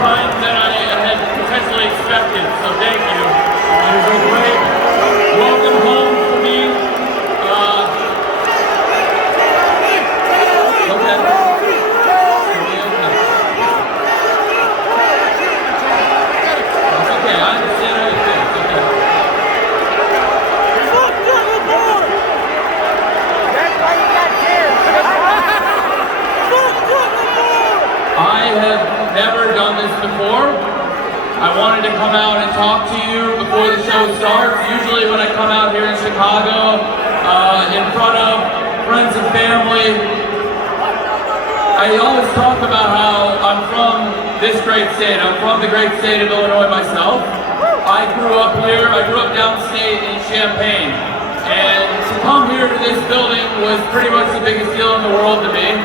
kind than I had potentially expected, so thank you. It was a great welcome home for me. Never done this before. I wanted to come out and talk to you before the show starts. Usually when I come out here in Chicago, in front of friends and family, I always talk about how I'm from this great state. I'm from the great state of Illinois myself. I grew up here, I grew up downstate in Champaign. And to come here to this building was pretty much the biggest deal in the world to me.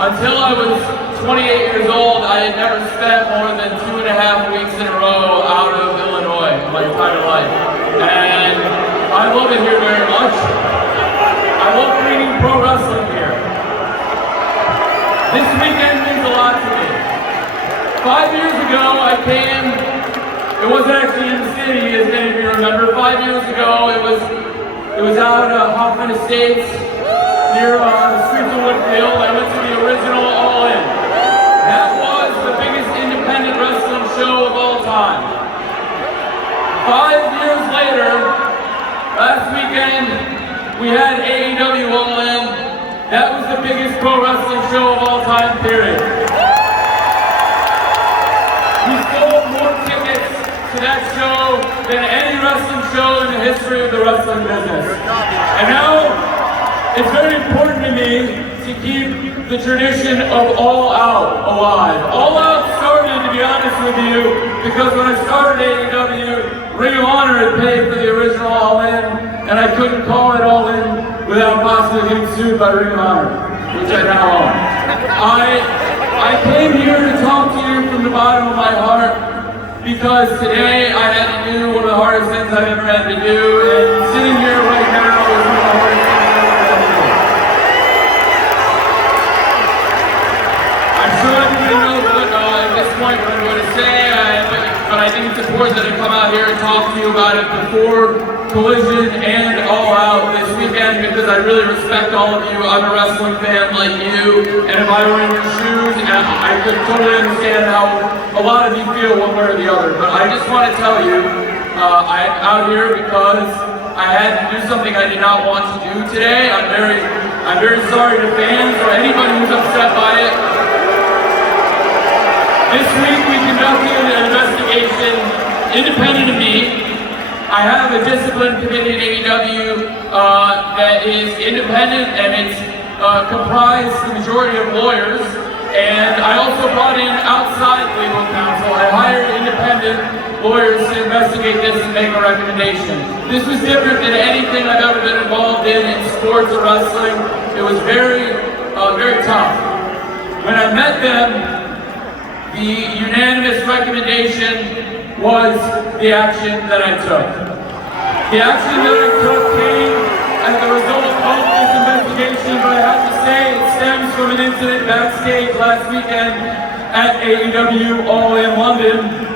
Until I was 28 years old, I had never spent more than 2.5 weeks in a row out of Illinois my entire life. And I love it here very much. I love bringing pro wrestling here. This weekend means a lot to me. 5 years ago, I came, it wasn't actually in the city, as many of you remember. 5 years ago, it was out at Hoffman Estates, near the streets of Woodfield. I went to the original All In. That was the biggest independent wrestling show of all time. 5 years later, last weekend, we had AEW All In. That was the biggest pro wrestling show of all time, period. We sold more tickets to that show than any wrestling show in the history of the wrestling business. And now, it's very important to me to keep the tradition of All Out alive. All Out started, to be honest with you, because when I started AEW, Ring of Honor had paid for the original All In, and I couldn't call it All In without possibly getting sued by Ring of Honor, which I now own. I came here to talk to you from the bottom of my heart because today I had to do one of the hardest things I've ever had to do, and sitting here right now is one of the hardest things. I'm sure everybody knows at this point what I'm going to say, but I think it's important that I come out here and talk to you about it before Collision and All Out this weekend because I really respect all of you. I'm a wrestling fan like you, and if I were in your shoes, I could totally understand how a lot of you feel one way or the other. But I just want to tell you, I'm out here because I had to do something I did not want to do today. I'm very sorry to fans or anybody who's upset by it. This week we conducted an investigation independent of me. I have a discipline committee at AEW that is independent and it's comprised the majority of lawyers. And I also brought in outside legal counsel. I hired independent lawyers to investigate this and make a recommendation. This was different than anything I've ever been involved in sports or wrestling. It was very tough. When I met them, the unanimous recommendation was the action that I took. The action that I took came as a result of this investigation, but I have to say it stems from an incident backstage last weekend at AEW All In London.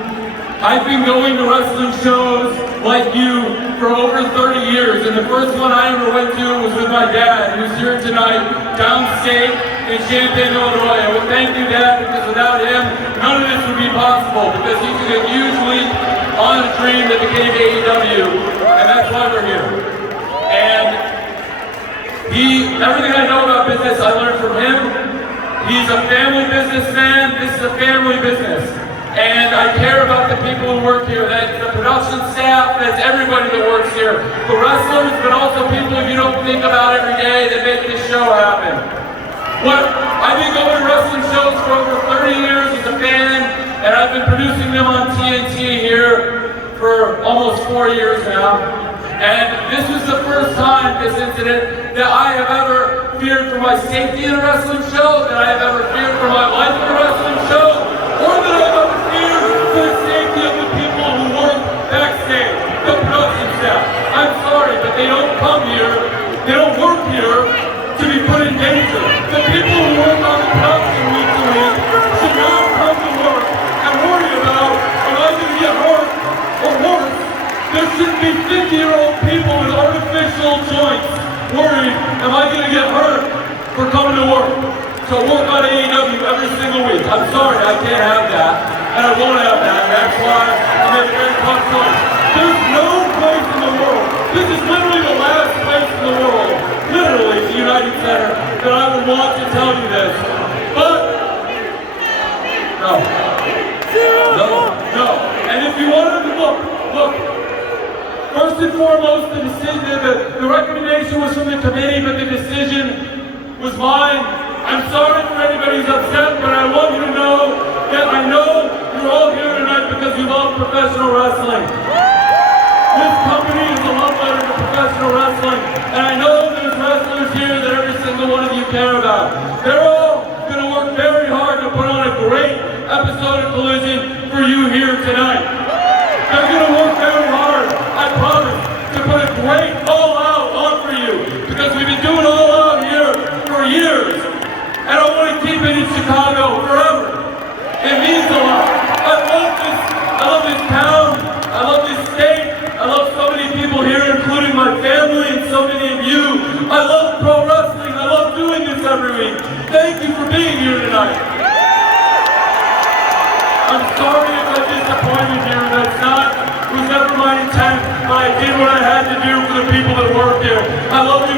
I've been going to wrestling shows like you for over 30 years, and the first one I ever went to was with my dad, who's here tonight, downstate in Champaign, Illinois. I would thank you, Dad, because without him, none of this would be possible, because he took a huge leap on a dream that became AEW, and that's why we're here. And everything I know about business, I learned from him. He's a family businessman. This is a family business. And I care about the people who work here. That's the production staff, that's everybody that works here. The wrestlers, but also people you don't think about every day that make this show happen. I've been going to wrestling shows for over 30 years as a fan, and I've been producing them on TNT here for almost 4 years now. And this was the first time, this incident, that I have ever feared for my safety in a wrestling show, that I have ever feared for my life in a wrestling show, or that I've ever feared for the safety of the people who work backstage, the production staff. I'm sorry, but they don't come here, they don't work here to be put in danger. The people who work on the production week to week should not come to work to work on AEW every single week. I'm sorry, I can't have that, and I won't have that, and that's why I made a very tough choice. There's no place in the world, this is literally the last place in the world, literally the United Center, that I would want to tell you this, but no. And if you wanted to look, first and foremost, the decision, the recommendation was from the committee, but the decision was mine. I'm sorry for anybody who's upset, but I want you to know that I know you're all here tonight because you love professional wrestling. This company is a love letter to professional wrestling, and I know there's wrestlers here that every single one of you care about. They're all going to work very hard to put on a great episode of Collision for you here tonight. They're going to work very hard, I promise, to put a great all-out on for you, because we've been doing all-out here for years, and I want to keep it in Chicago forever. It means a lot. I love this town, I love this state, I love so many people here, including my family and so many of you. I love pro wrestling, I love doing this every week. Thank you for being here tonight. I'm sorry if I disappointed you, it was never my intent, but I did what I had to do for the people that work here. I love you.